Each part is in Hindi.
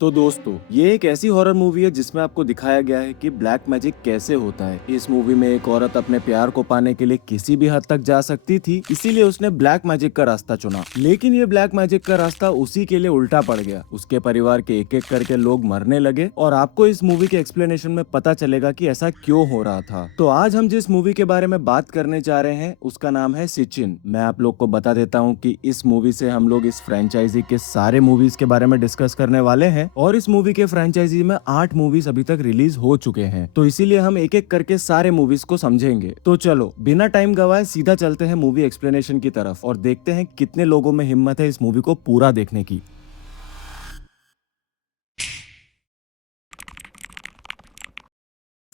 तो दोस्तों, ये एक ऐसी हॉरर मूवी है जिसमें आपको दिखाया गया है कि ब्लैक मैजिक कैसे होता है। इस मूवी में एक औरत अपने प्यार को पाने के लिए किसी भी हद तक जा सकती थी, इसीलिए उसने ब्लैक मैजिक का रास्ता चुना। लेकिन ये ब्लैक मैजिक का रास्ता उसी के लिए उल्टा पड़ गया। उसके परिवार के एक एक करके लोग मरने लगे और आपको इस मूवी के एक्सप्लेनेशन में पता चलेगा कि ऐसा क्यों हो रहा था। तो आज हम जिस मूवी के बारे में बात करने जा रहे हैं उसका नाम है सिचिन। मैं आप लोग को बता देता हूँ कि इस मूवी से हम लोग इस फ्रेंचाइजी के सारे मूवीज के बारे में डिस्कस करने वाले हैं और इस मूवी के फ्रेंचाइजी में 8 मूवीज अभी तक रिलीज हो चुके हैं। तो इसीलिए हम एक एक करके सारे मूवीज को समझेंगे। तो चलो बिना टाइम गवाए सीधा चलते हैं मूवी एक्सप्लेनेशन की तरफ और देखते हैं कितने लोगों में हिम्मत है इस मूवी को पूरा देखने की।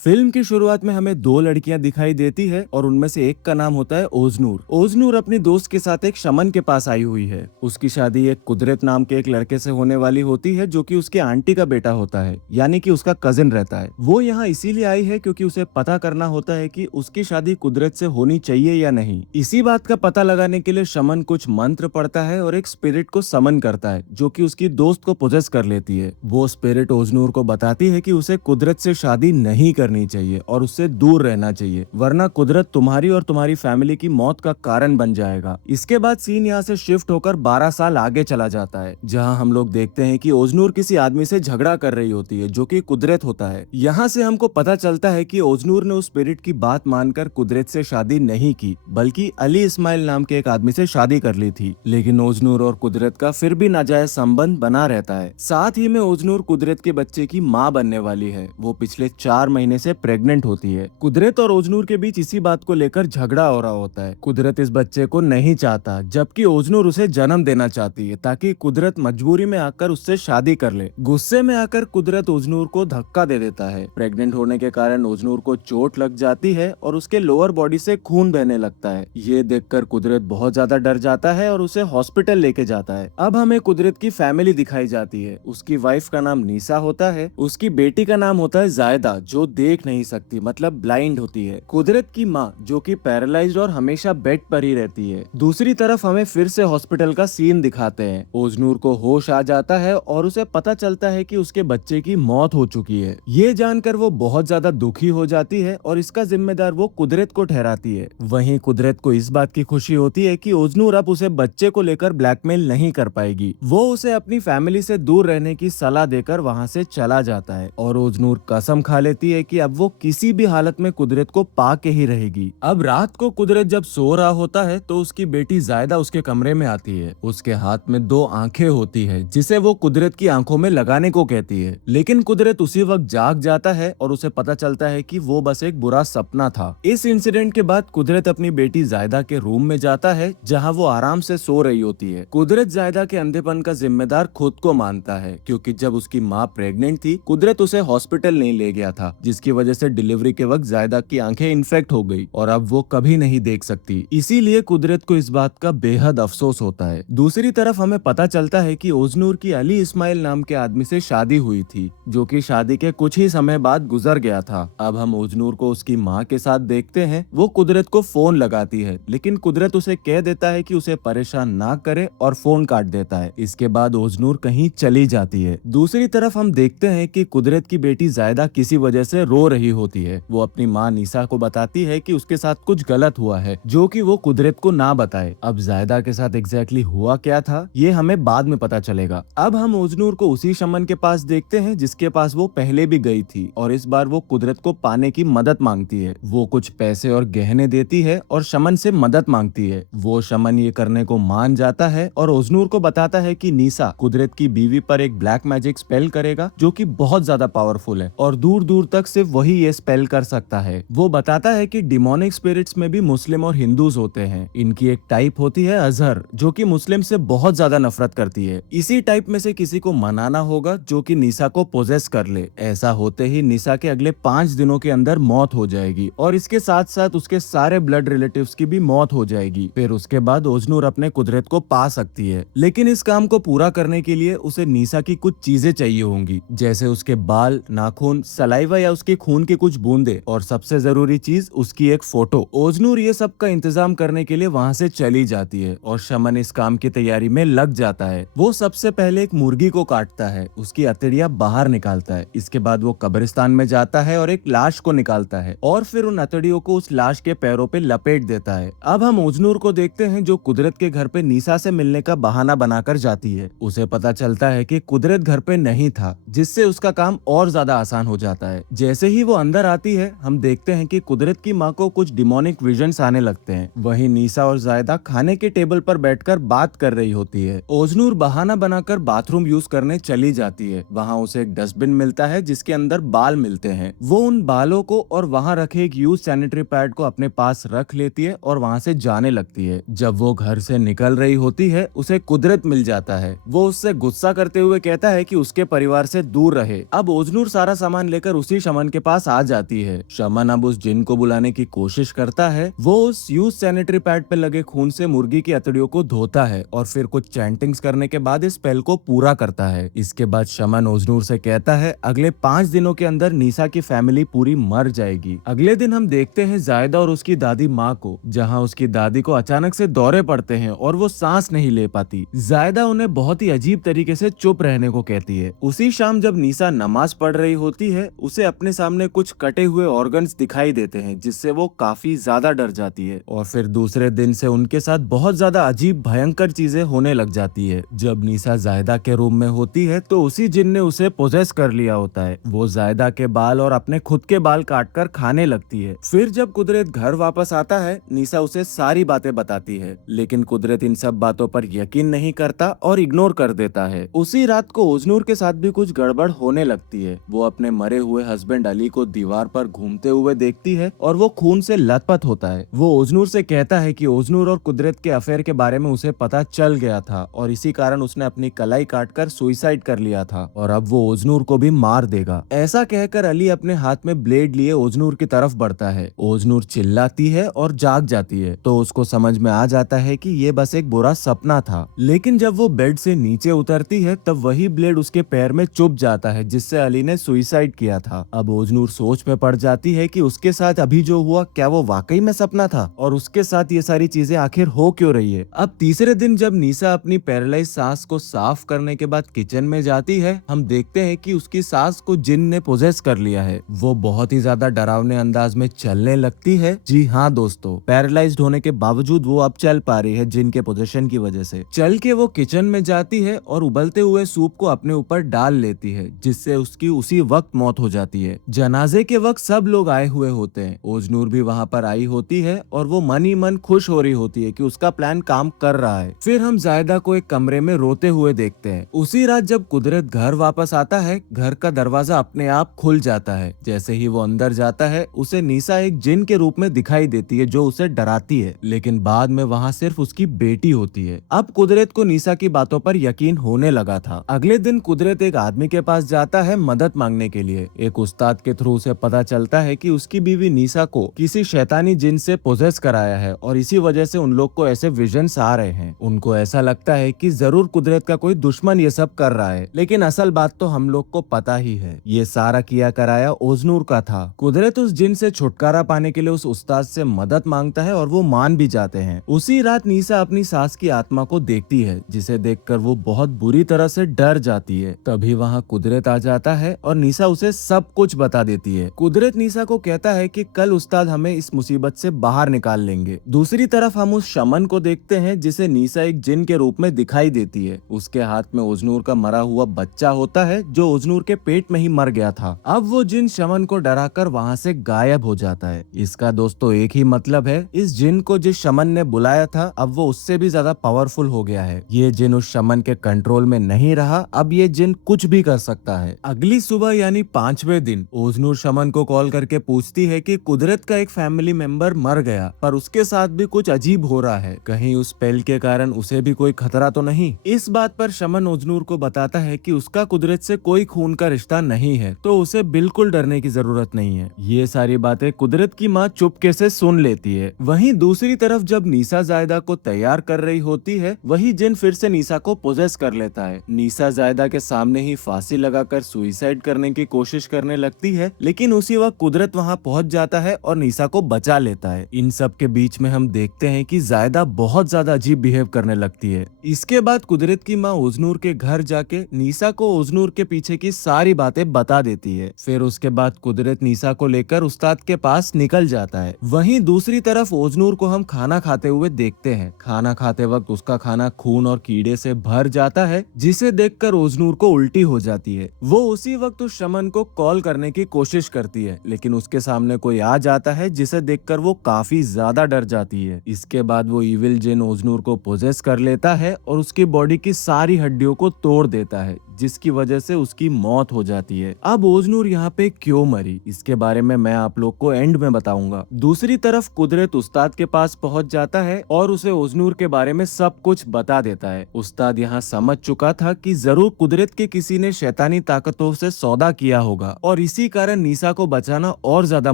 फिल्म की शुरुआत में हमें 2 लड़कियां दिखाई देती है और उनमें से एक का नाम होता है ओजनूर। ओजनूर अपनी दोस्त के साथ एक शमन के पास आई हुई है। उसकी शादी एक कुदरत नाम के एक लड़के से होने वाली होती है जो कि उसके आंटी का बेटा होता है, यानी कि उसका कजिन रहता है। वो यहाँ इसीलिए आई है क्योंकि उसे पता करना होता है कि उसकी शादी कुदरत से होनी चाहिए या नहीं। इसी बात का पता लगाने के लिए शमन कुछ मंत्र पढ़ता है और एक स्पिरिट को समन करता है जो कि उसकी दोस्त को पोजेस कर लेती है। वो स्पिरिट ओजनूर को बताती है कि उसे कुदरत से शादी नहीं करनी चाहिए और उससे दूर रहना चाहिए, वरना कुदरत तुम्हारी और तुम्हारी फैमिली की मौत का कारण बन जाएगा। इसके बाद सीन यहाँ से शिफ्ट होकर 12 साल आगे चला जाता है, जहाँ हम लोग देखते हैं कि ओजनूर किसी आदमी से झगड़ा कर रही होती है जो कि कुदरत होता है। यहाँ से हमको पता चलता है कि ओजनूर ने उस स्पिरिट की बात मानकर कुदरत से शादी नहीं की, बल्कि अली इस्माइल नाम के एक आदमी से शादी कर ली थी। लेकिन ओजनूर और कुदरत का फिर भी नाजायज संबंध बना रहता है। साथ ही में ओजनूर कुदरत के बच्चे की माँ बनने वाली है। वो पिछले 4 महीने से प्रेग्नेंट होती है। कुदरत और ओजनूर के बीच इसी बात को लेकर झगड़ा हो रहा होता है। कुदरत इस बच्चे को नहीं चाहता, जबकि ओजनूर उसे जन्म देना चाहती है ताकि कुदरत मजबूरी में आकर उससे शादी कर ले। गुस्से में आकर कुदरत ओजनूर को धक्का दे देता है। प्रेग्नेंट होने के कारण ओजनूर को चोट लग जाती है और उसके लोअर बॉडी से खून बहने लगता है। ये देखकर कुदरत बहुत ज्यादा डर जाता है और उसे हॉस्पिटल लेके जाता है। अब हमें कुदरत की फैमिली दिखाई जाती है। उसकी वाइफ का नाम नीसा होता है। उसकी बेटी का नाम होता है जायदा जो देख नहीं सकती, मतलब ब्लाइंड होती है। कुदरत की माँ जो कि पैरालाइज्ड और हमेशा बेड पर ही रहती है। दूसरी तरफ हमें फिर से हॉस्पिटल का सीन दिखाते हैं। ओजनूर को होश आ जाता है और उसे पता चलता है कि उसके बच्चे की मौत हो चुकी है। ये जानकर वो बहुत ज्यादा दुखी हो जाती है और इसका जिम्मेदार वो कुदरत को ठहराती है। वहीं कुदरत को इस बात की खुशी होती है कि ओजनूर अब उसे बच्चे को लेकर ब्लैकमेल नहीं कर पाएगी। वो उसे अपनी फैमिली से दूर रहने की सलाह देकर वहाँ से चला जाता है और ओजनूर कसम खा लेती है कि अब वो किसी भी हालत में कुदरत को पा के ही रहेगी। अब रात को कुदरत जब सो रहा होता है तो उसकी बेटी जायदा उसके कमरे में आती है। उसके हाथ में 2 आंखें होती है जिसे वो कुदरत की आंखों में लगाने को कहती है। लेकिन कुदरत उसी वक्त जाग जाता है और उसे पता चलता है कि वो बस एक बुरा सपना था। इस इंसिडेंट के बाद कुदरत अपनी बेटी जायदा के रूम में जाता है जहाँ वो आराम से सो रही होती है। कुदरत जायदा के अंधेपन का जिम्मेदार खुद को मानता है क्योंकि जब उसकी माँ प्रेग्नेंट थी कुदरत उसे हॉस्पिटल नहीं ले गया था, जिसकी वजह से डिलीवरी के वक्त जायदा की आंखें इन्फेक्ट हो गई और अब वो कभी नहीं देख सकती। इसीलिए कुदरत को इस बात का बेहद अफसोस होता है। दूसरी तरफ हमें पता चलता है कि ओजनूर की अली इस्माइल नाम के आदमी से शादी हुई थी जो कि शादी के कुछ ही समय बाद गुजर गया था। अब हम ओजनूर को उसकी माँ के साथ देखते हैं। वो कुदरत को फोन लगाती है लेकिन कुदरत उसे कह देता है कि उसे परेशान ना करे और फोन काट देता है। इसके बाद ओजनूर कहीं चली जाती है। दूसरी तरफ हम देखते हैं कि कुदरत की बेटी जायदा किसी वजह से रो रही होती है। वो अपनी माँ नीसा को बताती है कि उसके साथ कुछ गलत हुआ है जो कि वो कुदरत को ना बताए। अब जायदा के साथ एग्जैक्टली हुआ क्या था ये हमें बाद में पता चलेगा। अब हम ओजनूर को उसी शमन के पास देखते हैं जिसके पास वो पहले भी गई थी और इस बार वो कुदरत को पाने की मदद मांगती है। वो कुछ पैसे और गहने देती है और शमन से मदद मांगती है। वो शमन ये करने को मान जाता है और ओजनूर को बताता है कि नीसा कुदरत की बीवी पर एक ब्लैक मैजिक स्पेल करेगा जो कि बहुत ज्यादा पावरफुल है और दूर दूर तक सिर्फ वही ये स्पेल कर सकता है। वो बताता है कि डिमोनिक स्पिरिट्स में भी मुस्लिम और हिंदूज होते हैं। इनकी एक टाइप होती है अजहर जो कि मुस्लिम से बहुत ज्यादा नफरत करती है। इसी टाइप में से किसी को मनाना होगा जो कि निशा को पोजेस कर ले। ऐसा होते ही निशा के अगले 5 दिनों के अंदर मौत हो जाएगी और इसके साथ साथ उसके सारे ब्लड रिलेटिव्स की भी मौत हो जाएगी। फिर उसके बाद ओजनूर अपने कुदरत को पा सकती है, लेकिन इस काम को पूरा करने के लिए उसे निशा की कुछ चीजें चाहिए होंगी, जैसे उसके बाल, नाखून, सलाइवा या उसकी उसके खून की कुछ बूंदे और सबसे जरूरी चीज उसकी एक फोटो। ओजनूर ये सब का इंतजाम करने के लिए वहाँ से चली जाती है और शमन इस काम की तैयारी में लग जाता है। वो सबसे पहले एक मुर्गी को काटता है, उसकी अतड़ियां बाहर निकालता है। इसके बाद वो कब्रिस्तान में जाता है और एक लाश को निकालता है और फिर उन अतड़ियों को उस लाश के पैरों पे लपेट देता है। अब हम ओजनूर को देखते हैं जो कुदरत के घर पे नीसा से मिलने का बहाना बनाकर जाती है। उसे पता चलता है कि कुदरत घर पे नहीं था, जिससे उसका काम और ज्यादा आसान हो जाता है। जैसे ही वो अंदर आती है हम देखते हैं कि कुदरत की माँ को कुछ डिमोनिक विजन्स आने लगते हैं। वहीं नीसा और जायदा खाने के टेबल पर बैठकर बात कर रही होती है। ओजनूर बहाना बनाकर बाथरूम यूज करने चली जाती है। वहाँ उसे एक डस्टबिन मिलता है जिसके अंदर बाल मिलते हैं। वो उन बालों को और वहाँ रखे एक यूज सैनिटरी पैड को अपने पास रख लेती है और वहाँ से जाने लगती है। जब वो घर से निकल रही होती है उसे कुदरत मिल जाता है। वो उससे गुस्सा करते हुए कहता है कि उसके परिवार से दूर रहे। अब ओजनूर सारा सामान लेकर उसी शमन के पास आ जाती है। शमन अब उस जिन को बुलाने की कोशिश करता है। वो उस यूज सैनिटरी पैड पे लगे खून से मुर्गी की अतड़ियों को धोता है और फिर कुछ चैंटिंग्स करने के बाद इस स्पेल को पूरा करता है। इसके बाद शमन ओजनूर से कहता है अगले 5 दिनों के अंदर नीसा की फैमिली पूरी मर जाएगी। अगले दिन हम देखते हैं जायदा और उसकी दादी माँ को, जहाँ उसकी दादी को अचानक से दौरे पड़ते हैं और वो सांस नहीं ले पाती। जायदा उन्हें बहुत ही अजीब तरीके से चुप रहने को कहती है। उसी शाम जब नीसा नमाज पढ़ रही होती है उसे अपने सामने कुछ कटे हुए ऑर्गन्स दिखाई देते हैं, जिससे वो काफी ज्यादा डर जाती है और फिर दूसरे दिन से उनके साथ बहुत ज्यादा अजीब भयंकर चीजें होने लग जाती है। जब नीसा जायदा के रूम में होती है तो उसी जिन ने उसे पोजेस कर लिया होता है। वो जायदा के बाल और अपने खुद के बाल काटकर खाने लगती है। फिर जब कुदरत घर वापस आता है नीसा उसे सारी बातें बताती है, लेकिन कुदरत इन सब बातों पर यकीन नहीं करता और इग्नोर कर देता है। उसी रात को ओजनूर के साथ भी कुछ गड़बड़ होने लगती है। वो अपने मरे हुए हस्बैंड अली को दीवार पर घूमते हुए देखती है और वो खून से लथपथ होता है। वो ओजनूर से कहता है कि ओजनूर और कुदरत के अफेयर के बारे में उसे पता चल गया था और इसी कारण उसने अपनी कलाई काटकर सुसाइड कर लिया था और अब वो ओजनूर को भी मार देगा। ऐसा कहकर अली अपने हाथ में ब्लेड लिए ओजनूर की तरफ बढ़ता है। ओजनूर चिल्लाती है और जाग जाती है तो उसको समझ में आ जाता है कि ये बस एक बुरा सपना था। लेकिन जब वो बेड से नीचे उतरती है तब वही ब्लेड उसके पैर में चुभ जाता है, जिससे अली ने सुसाइड किया था। अब ओजनूर सोच में पड़ जाती है कि उसके साथ अभी जो हुआ क्या वो वाकई में सपना था और उसके साथ ये सारी चीजें आखिर हो क्यों रही है। अब तीसरे दिन जब नीसा अपनी पैरालाइज सास को साफ करने के बाद किचन में जाती है हम देखते हैं कि उसकी सास को जिन ने पोजेस कर लिया है। वो बहुत ही ज्यादा डरावने अंदाज में चलने लगती है। जी हाँ दोस्तों, पैरालाइज्ड होने के बावजूद वो अब चल पा रही है जिन के पोजेशन की वजह से। चल के वो किचन में जाती है और उबलते हुए सूप को अपने ऊपर डाल लेती है, जिससे उसकी उसी वक्त मौत हो जाती है। जनाजे के वक्त सब लोग आए हुए होते हैं। ओजनूर भी वहाँ पर आई होती है और वो मन ही मन खुश हो रही होती है कि उसका प्लान काम कर रहा है। फिर हम जायदा को एक कमरे में रोते हुए देखते हैं। उसी रात जब कुदरत घर वापस आता है घर का दरवाजा अपने आप खुल जाता है। जैसे ही वो अंदर जाता है उसे नीसा एक जिन के रूप में दिखाई देती है जो उसे डराती है, लेकिन बाद में वहाँ सिर्फ उसकी बेटी होती है। अब कुदरत को नीसा की बातों पर यकीन होने लगा था। अगले दिन कुदरत एक आदमी के पास जाता है मदद मांगने के लिए। एक उस्ताद के थ्रू उसे पता चलता है कि उसकी बीवी नीसा को किसी शैतानी जिन से पोजेस कराया है और इसी वजह से उन लोग को ऐसे विजन्स आ रहे हैं। उनको ऐसा लगता है कि जरूर कुदरत का कोई दुश्मन ये सब कर रहा है, लेकिन असल बात तो हम लोग को पता ही है, ये सारा किया कराया ओजनूर का था। कुदरत उस जिन से छुटकारा पाने के लिए उस उस्ताद से मदद मांगता है और वो मान भी जाते हैं। उसी रात नीसा अपनी सास की आत्मा को देखती है, जिसे देखकर वो बहुत बुरी तरह से डर जाती है। तभी वहाँ कुदरत आ जाता है और नीसा उसे सब कुछ बता देती है। कुदरत नीसा को कहता है कि कल उस्ताद हमें इस मुसीबत से बाहर निकाल लेंगे। दूसरी तरफ हम उस शमन को देखते हैं जिसे नीसा एक जिन के रूप में दिखाई देती है। उसके हाथ में ओजनूर का मरा हुआ बच्चा होता है जो ओजनूर के पेट में ही मर गया था। अब वो जिन शमन को डराकर वहाँ से गायब हो जाता है। इसका दोस्तों एक ही मतलब है, इस जिन को जिस शमन ने बुलाया था अब वो उससे भी ज्यादा पावरफुल हो गया है। ये जिन उस शमन के कंट्रोल में नहीं रहा, अब ये जिन कुछ भी कर सकता है। अगली सुबह यानी 5वें दिन ओजनूर शमन को कॉल करके पूछती है कि कुदरत का एक फैमिली मेंबर मर गया पर उसके साथ भी कुछ अजीब हो रहा है, कहीं उस स्पेल के कारण उसे भी कोई खतरा तो नहीं। इस बात पर शमन ओजनूर को बताता है कि उसका कुदरत से कोई खून का रिश्ता नहीं है, तो उसे बिल्कुल डरने की जरूरत नहीं है। ये सारी बातें कुदरत की माँ चुपके से सुन लेती है। वहीं दूसरी तरफ जब नीसा जायदा को तैयार कर रही होती है वही जिन फिर से नीसा को पोजेस कर लेता है। नीसा जायदा के सामने ही फांसी लगाकर सुसाइड करने की कोशिश करने लगती लगती है, लेकिन उसी वक्त कुदरत वहाँ पहुँच जाता है और निशा को बचा लेता है। इन सब के बीच में हम देखते हैं कि जायदा बहुत ज्यादा अजीब बिहेव करने लगती है। इसके बाद कुदरत की माँ ओजनूर के घर जाके निशा को ओजनूर के पीछे की सारी बातें बता देती है। फिर उसके बाद कुदरत निशा को लेकर उस्ताद के पास निकल जाता है। वहीं दूसरी तरफ ओजनूर को हम खाना खाते हुए देखते हैं। खाना खाते वक्त उसका खाना खून और कीड़े से भर जाता है, जिसे देखकर ओजनूर को उल्टी हो जाती है। वो उसी वक्त उस शमन को कॉल करने की कोशिश करती है, लेकिन उसके सामने कोई आ जाता है, जिसे देखकर वो काफी ज्यादा डर जाती है। इसके बाद वो इविल जिन ओजनूर को पोजेस कर लेता है और उसकी बॉडी की सारी हड्डियों को तोड़ देता है, जिसकी वजह से उसकी मौत हो जाती है। अब ओजनूर यहाँ पे क्यों मरी, इसके बारे में मैं आप लोग को एंड में बताऊंगा। दूसरी तरफ कुदरत उस्ताद के पास पहुंच जाता है और उसे ओजनूर के बारे में सब कुछ बता देता है। उस्ताद यहाँ समझ चुका था कि जरूर कुदरत के किसी ने शैतानी ताकतों से सौदा किया होगा और इसी कारण निशा को बचाना और ज्यादा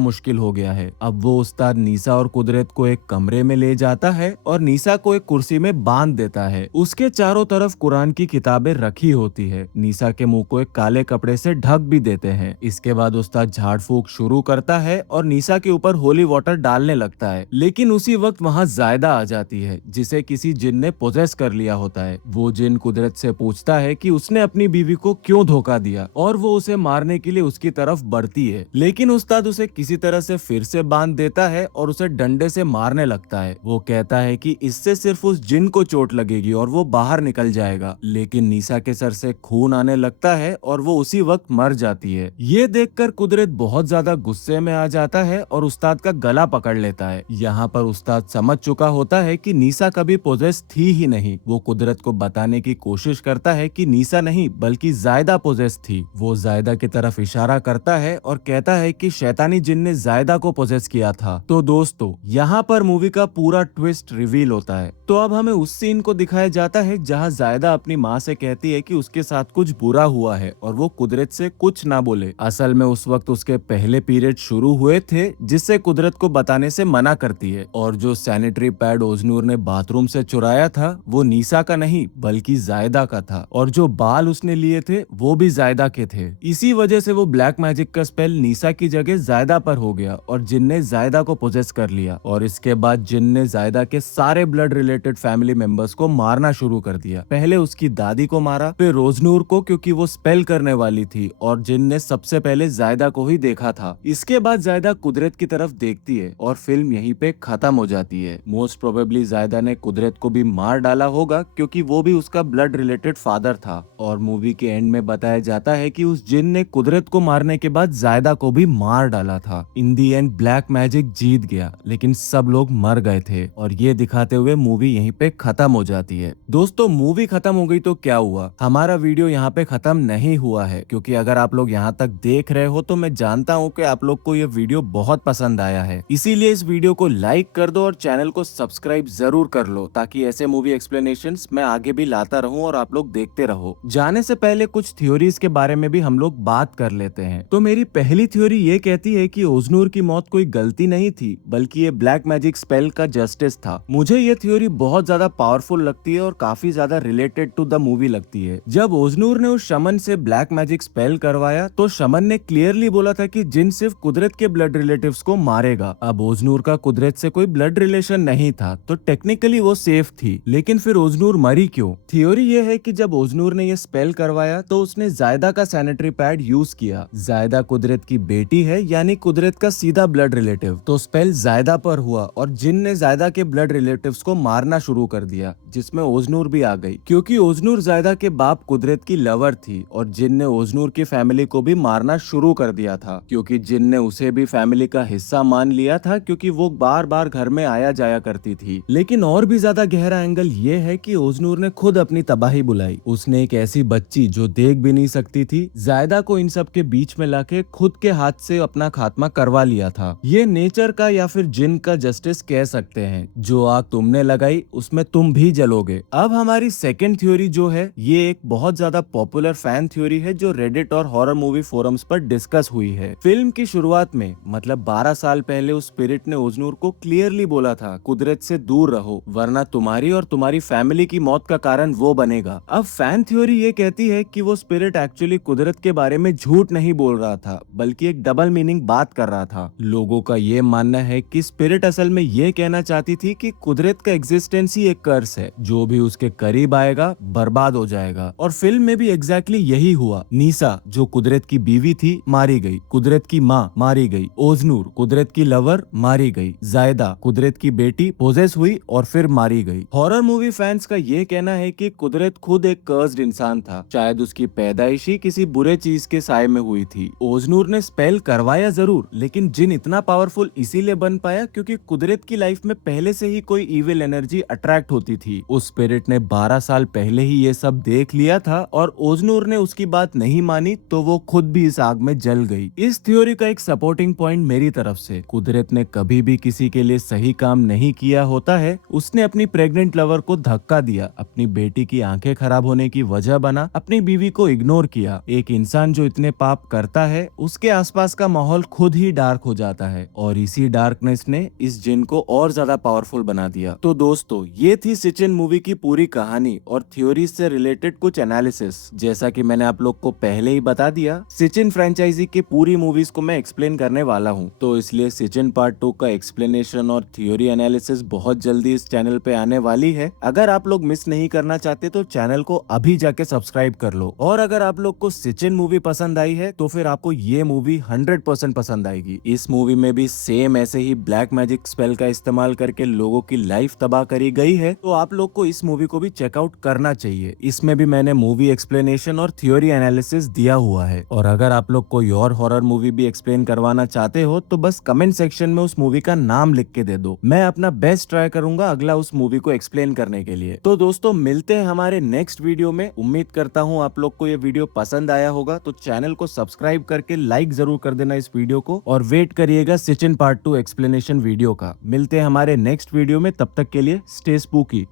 मुश्किल हो गया है। अब वो उस्ताद निशा और कुदरत को एक कमरे में ले जाता है और निशा को एक कुर्सी में बांध देता है। उसके चारों तरफ कुरान की किताबें रखी होती है। निशा के मुंह को एक काले कपड़े से ढक भी देते हैं। इसके बाद उस्ताद झाड़ फूक शुरू करता है और निशा के ऊपर होली वाटर डालने लगता है, लेकिन उसी वक्त वहाँ जायदा आ जाती है, जिसे किसी जिन ने पोजेस कर लिया होता है। वो जिन कुदरत से पूछता है कि उसने अपनी बीवी को क्यों धोखा दिया और वो उसे मारने के लिए उसकी तरफ बढ़ती है, लेकिन उस्ताद उसे किसी तरह से फिर से बांध देता है और उसे डंडे से मारने लगता है। वो कहता है कि इससे सिर्फ उस जिन को चोट लगेगी और वो बाहर निकल जाएगा, लेकिन निशा के सर से खून आने लगता है और वो उसी वक्त मर जाती है। ये देखकर कुदरत बहुत ज्यादा गुस्से में आ जाता है और उस्ताद का गला पकड़ लेता है। यहाँ पर उस्ताद समझ चुका होता है कि निशा कभी पोजेस थी ही नहीं। वो कुदरत को बताने की कोशिश करता है कि निशा नहीं बल्कि जायदा पोजेस थी। वो जायदा की तरफ इशारा करता है और कहता है कि शैतानी जिन ने जायदा को पोजेस किया था। तो दोस्तों, यहाँ पर मूवी का पूरा ट्विस्ट रिवील होता है। तो अब हमें उस सीन को दिखाया जाता है जहाँ जायदा अपनी माँ से कहती है कि उसके साथ कुछ बुरा हुआ है और वो कुदरत से कुछ ना बोले। असल में उस वक्त उसके पहले पीरियड शुरू हुए थे, जिससे कुदरत को बताने से मना करती है। और जो सैनिटरी पैड ओजनूर ने बाथरूम से चुराया था वो निशा का नहीं बल्कि जायदा का था, और जो बाल उसने लिए थे वो भी जायदा के थे। इसी वजह से वो ब्लैक मैजिक का स्पेल निशा की जगह जायदा पर हो गया और जिन ने जायदा को पोजेस कर लिया। और इसके बाद जिन ने जायदा के सारे ब्लड रिलेटेड फैमिली मेंबर्स को मारना शुरू कर दिया। पहले उसकी दादी को मारा, फिर ओजनूर को क्योंकि वो स्पेल करने वाली थी, और जिन ने सबसे पहले जायदा को ही देखा था। इसके बाद जायदा कुदरत की तरफ देखती है और फिल्म यहीं पे खत्म हो जाती है। मोस्ट प्रोबेबली जायदा ने कुदरत को भी मार डाला होगा क्योंकि वो भी उसका ब्लड रिलेटेड फादर था। और मूवी के एंड में बताया जाता है कि उस जिन ने कुदरत को मारने के बाद जायदा को भी मार डाला था। इन दी एंड ब्लैक मैजिक जीत गया, लेकिन सब लोग मर गए थे। और ये दिखाते हुए मूवी यहीं पे खत्म हो जाती है। दोस्तों, मूवी खत्म हो गई तो क्या हुआ? हमारा वीडियो यहाँ पे खत्म नहीं हुआ है, क्योंकि अगर आप लोग यहाँ तक देख रहे हो तो मैं जानता हूँ कि आप लोग को ये वीडियो बहुत पसंद आया है। इसीलिए इस वीडियो को लाइक कर दो और चैनल को सब्सक्राइब जरूर कर लो, ताकि ऐसे मूवी एक्सप्लेनेशंस मैं आगे भी लाता रहूं और आप लोग देखते रहो। जाने से पहले कुछ थ्योरीज के बारे में भी हम लोग बात कर लेते हैं। तो मेरी पहली थ्योरी ये कहती है कि ओजनूर की मौत कोई गलती नहीं थी, बल्कि ये ब्लैक मैजिक स्पेल का जस्टिस था। मुझे ये थ्योरी बहुत ज्यादा पावरफुल लगती है और काफी ज्यादा रिलेटेड टू द मूवी लगती है। जब ओजनूर ने उस शमन से ब्लैक मैजिक स्पेल करवाया तो शमन ने क्लियरली बोला था कि जिन सिर्फ कुदरत के ब्लड रिलेटिव्स को मारेगा। अब ओजनूर का कुदरत से कोई ब्लड रिलेशन नहीं था, तो टेक्निकली वो सेफ थी। लेकिन फिर ओजनूर मरी क्यों? थ्योरी ये है कि जब ओजनूर ने ये स्पेल करवाया तो उसने जायदा का सैनिटरी पैड यूज किया। जायदा कुदरत की बेटी है, यानी कुदरत का सीधा ब्लड रिलेटिव, तो स्पेल जायदा पर हुआ और जिन ने जायदा के ब्लड रिलेटिव्स को मारना शुरू कर दिया, जिसमें ओजनूर भी आ गई। क्योंकि ओजनूर जायदा के बाप कुदरत की लवर थी और जिन ने ओजनूर की फैमिली को भी मारना शुरू कर दिया था, क्योंकि जिन ने उसे भी फैमिली का हिस्सा मान लिया था, क्योंकि वो बार बार घर में आया जाया करती थी। लेकिन और भी ज्यादा गहरा एंगल ये है कि ओजनूर ने खुद अपनी तबाही बुलाई। उसने एक ऐसी बच्ची जो देख भी नहीं सकती थी, जायदा को इन सब के बीच में लाके खुद के हाथ से अपना खात्मा करवा लिया था। ये नेचर का या फिर जिन का जस्टिस कह सकते हैं। जो आग तुमने लगाई उसमें तुम भी जलोगे। अब हमारी सेकेंड थ्योरी जो है, ये एक बहुत ज्यादा ज्यादा पॉपुलर फैन थ्योरी है जो रेडिट और हॉरर मूवी फोरम्स पर डिस्कस हुई है। फिल्म की शुरुआत में मतलब 12 साल पहले उस स्पिरिट ने ओजनूर को क्लियरली बोला था, कुदरत से दूर रहो वरना तुम्हारी और तुम्हारी फैमिली की मौत का कारण वो बनेगा। अब फैन थ्योरी ये कहती है कि वो स्पिरिट एक्चुअली कुदरत के बारे में झूठ नहीं बोल रहा था, बल्कि एक डबल मीनिंग बात कर रहा था। लोगों का ये मानना है कि स्पिरिट असल में ये कहना चाहती थी कि कुदरत का एग्जिस्टेंस ही एक कर्स है, जो भी उसके करीब आएगा बर्बाद हो जाएगा। और फिल्म में भी एग्जैक्टली यही हुआ। नीसा जो कुदरत की बीवी थी मारी गई, कुदरत की माँ मारी गई, ओजनूर कुदरत की लवर मारी गई, जायदा कुदरत की बेटी पोजेस हुई और फिर मारी गई। हॉरर मूवी फैंस का ये कहना है कि कुदरत खुद एक कर्स्ड इंसान था, शायद उसकी पैदाइश ही किसी बुरे चीज के साए में हुई थी। ओजनूर ने स्पेल करवाया जरूर, लेकिन जिन इतना पावरफुल इसीलिए बन पाया क्योंकि कुदरत की लाइफ में पहले से ही कोई इविल एनर्जी अट्रैक्ट होती थी। उस स्पिरिट ने 12 साल पहले ही ये सब देख लिया था और ओजनूर ने उसकी बात नहीं मानी तो वो खुद भी इस आग में जल गई। इस थ्योरी का एक सपोर्टिंग पॉइंट मेरी तरफ से, कुदरत ने कभी भी किसी के लिए सही काम नहीं किया होता है। उसने अपनी प्रेग्नेंट लवर को धक्का दिया, अपनी बेटी की आंखें खराब होने की वजह बना, अपनी बीवी को इग्नोर किया। एक इंसान जो इतने पाप करता है उसके आसपास का माहौल खुद ही डार्क हो जाता है और इसी डार्कनेस ने इस जिन को और ज्यादा पावरफुल बना दिया। तो दोस्तों ये थी सिचिन मूवी की पूरी कहानी और थ्योरी से रिलेटेड कुछ एनालिसिस। जैसा कि मैंने आप लोग को पहले ही बता दिया, सिचिन फ्रेंचाइजी की पूरी मूवीज को मैं एक्सप्लेन करने वाला हूँ, तो इसलिए सिचिन पार्ट 2 का एक्सप्लेनेशन और थ्योरी एनालिसिस बहुत जल्दी इस चैनल पे आने वाली है। अगर आप लोग मिस नहीं करना चाहते तो चैनल को अभी जाके सब्सक्राइब कर लो। और अगर आप लोग को सिचिन मूवी पसंद आई है तो फिर आपको ये मूवी 100% पसंद आएगी। इस मूवी में भी सेम ऐसे ही ब्लैक मैजिक स्पेल का इस्तेमाल करके लोगों की लाइफ तबाह करी गई है, तो आप लोग को इस मूवी को भी चेकआउट करना चाहिए। इसमें भी मैंने मूवी एक्सप्लेनेशन और थ्योरी एनालिसिस दिया हुआ है। और अगर आप लोग कोई और हॉरर मूवी भी एक्सप्लेन करवाना चाहते हो तो बस कमेंट सेक्शन में उस मूवी का नाम लिख के दे दो, मैं अपना बेस्ट ट्राई करूंगा अगला उस मूवी को एक्सप्लेन करने के लिए। तो दोस्तों मिलते हैं हमारे नेक्स्ट वीडियो में। उम्मीद करता हूँ आप लोग को ये वीडियो पसंद आया होगा, तो चैनल को सब्सक्राइब करके लाइक जरूर कर देना इस वीडियो को और वेट करिएगा सिचिन पार्ट 2 एक्सप्लेनेशन वीडियो का। मिलते हैं हमारे नेक्स्ट वीडियो में, तब तक के लिए स्टे स्पूकी।